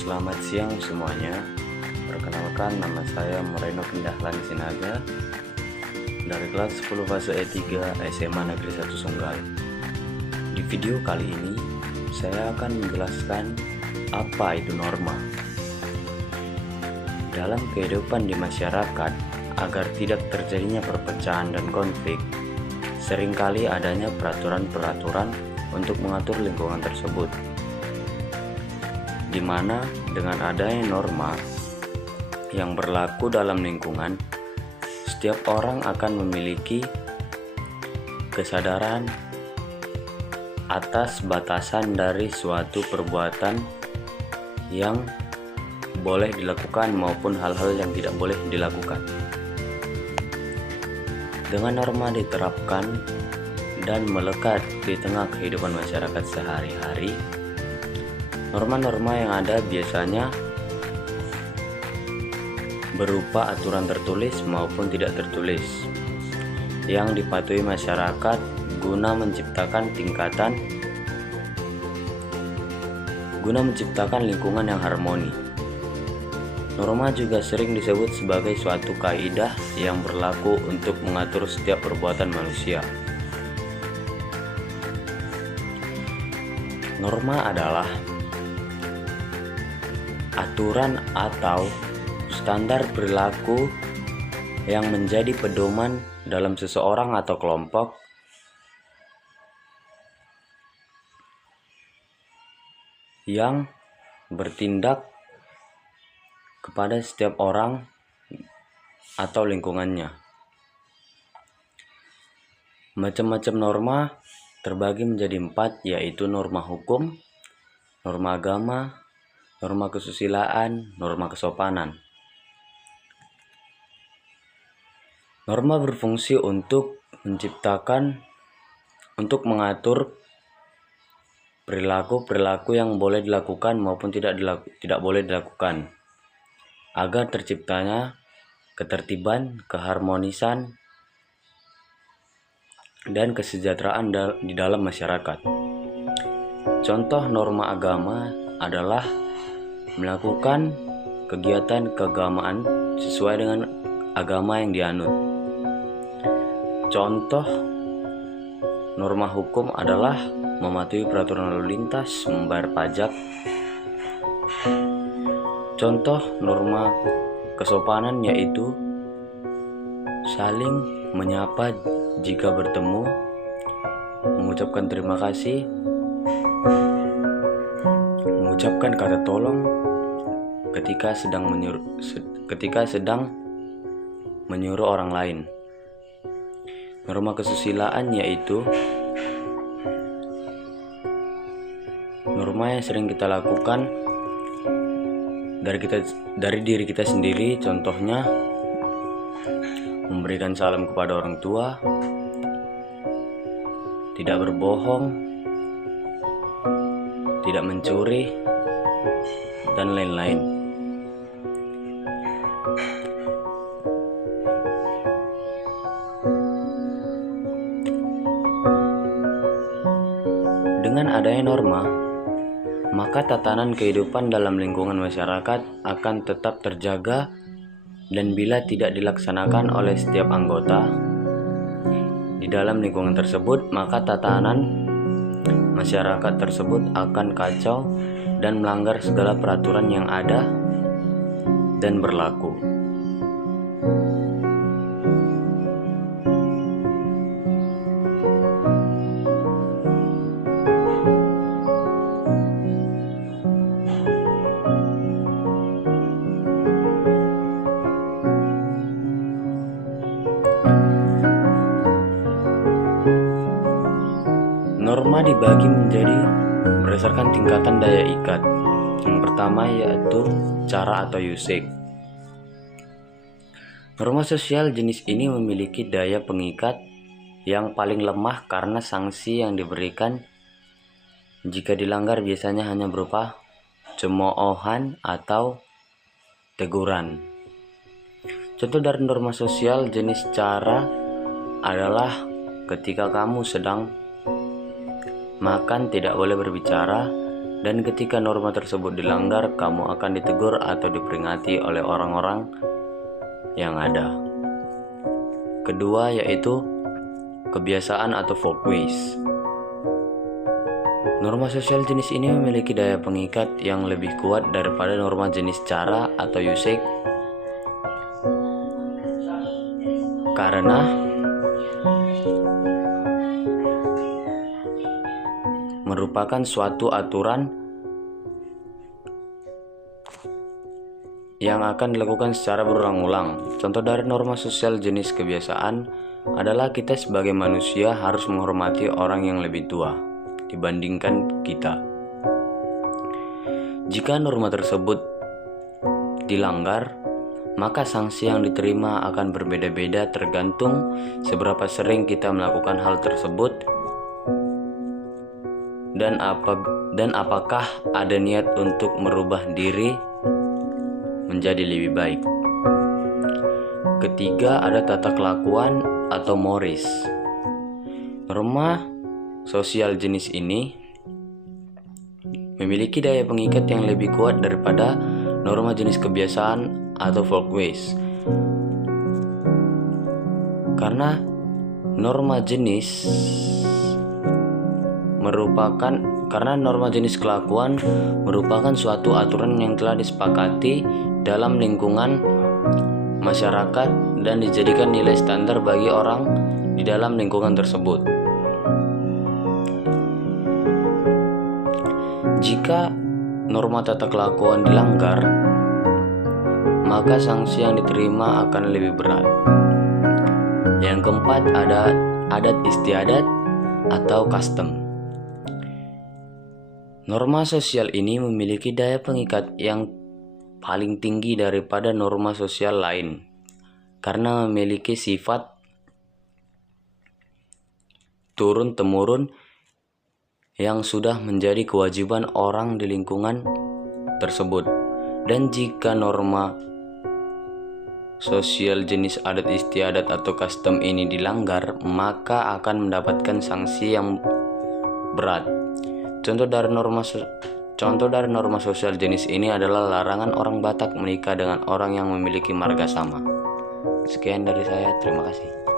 Selamat siang semuanya. Perkenalkan, nama saya Moreno Kindahlan Sinaga dari kelas 10 fase E3 SMA Negeri 1 Sunggal. Di video kali ini saya akan menjelaskan apa itu norma. Dalam kehidupan di masyarakat, agar tidak terjadinya perpecahan dan konflik, seringkali adanya peraturan-peraturan untuk mengatur lingkungan tersebut, di mana dengan adanya norma yang berlaku dalam lingkungan, setiap orang akan memiliki kesadaran atas batasan dari suatu perbuatan yang boleh dilakukan maupun hal-hal yang tidak boleh dilakukan. Dengan norma diterapkan dan melekat di tengah kehidupan masyarakat sehari-hari, norma-norma yang ada biasanya berupa aturan tertulis maupun tidak tertulis yang dipatuhi masyarakat guna menciptakan lingkungan yang harmoni. Norma juga sering disebut sebagai suatu kaidah yang berlaku untuk mengatur setiap perbuatan manusia. Norma adalah aturan atau standar perilaku yang menjadi pedoman dalam seseorang atau kelompok yang bertindak kepada setiap orang atau lingkungannya. Macam-macam norma terbagi menjadi 4, yaitu norma hukum, norma agama, norma kesusilaan, norma kesopanan. Norma berfungsi untuk mengatur perilaku yang boleh dilakukan maupun tidak boleh dilakukan, agar terciptanya ketertiban, keharmonisan, dan kesejahteraan di dalam masyarakat. Contoh norma agama adalah melakukan kegiatan keagamaan sesuai dengan agama yang dianut. Contoh norma hukum adalah mematuhi peraturan lalu lintas, membayar pajak. Contoh norma kesopanan yaitu saling menyapa jika bertemu, mengucapkan terima kasih, mengucapkan kata tolong ketika sedang menyuruh orang lain. Norma kesusilaan yaitu norma yang sering kita lakukan dari diri kita sendiri. Contohnya memberikan salam kepada orang tua, tidak berbohong, tidak mencuri, dan lain-lain. Dengan adanya norma, maka tatanan kehidupan dalam lingkungan masyarakat akan tetap terjaga, dan bila tidak dilaksanakan oleh setiap anggota di dalam lingkungan tersebut, maka tatanan masyarakat tersebut akan kacau dan melanggar segala peraturan yang ada dan berlaku. Norma dibagi menjadi berdasarkan tingkatan daya ikat. Yang pertama yaitu cara atau usage. Norma sosial jenis ini memiliki daya pengikat yang paling lemah karena sanksi yang diberikan jika dilanggar biasanya hanya berupa cemoohan atau teguran. Contoh dari norma sosial jenis cara adalah ketika kamu sedang makan tidak boleh berbicara Dan ketika norma tersebut dilanggar, kamu akan ditegur atau diperingati oleh orang-orang yang ada. Kedua yaitu kebiasaan atau folkways. Norma sosial jenis ini memiliki daya pengikat yang lebih kuat daripada norma jenis cara atau usage, karena merupakan suatu aturan yang akan dilakukan secara berulang-ulang. Contoh dari norma sosial jenis kebiasaan adalah kita sebagai manusia harus menghormati orang yang lebih tua dibandingkan kita. Jika norma tersebut dilanggar, maka sanksi yang diterima akan berbeda-beda tergantung seberapa sering kita melakukan hal tersebut dan apakah ada niat untuk merubah diri menjadi lebih baik. Ketiga, ada tata kelakuan atau moris. Norma sosial jenis ini memiliki daya pengikat yang lebih kuat daripada norma jenis kebiasaan atau folkways, karena norma jenis kelakuan merupakan suatu aturan yang telah disepakati dalam lingkungan masyarakat dan dijadikan nilai standar bagi orang di dalam lingkungan tersebut. Jika norma tata kelakuan dilanggar, maka sanksi yang diterima akan lebih berat. Yang keempat, ada adat istiadat atau custom. Norma sosial ini memiliki daya pengikat yang paling tinggi daripada norma sosial lain karena memiliki sifat turun-temurun yang sudah menjadi kewajiban orang di lingkungan tersebut. Dan jika norma sosial jenis adat istiadat atau custom ini dilanggar, maka akan mendapatkan sanksi yang berat. Contoh dari norma sosial jenis ini adalah larangan orang Batak menikah dengan orang yang memiliki marga sama. Sekian dari saya, terima kasih.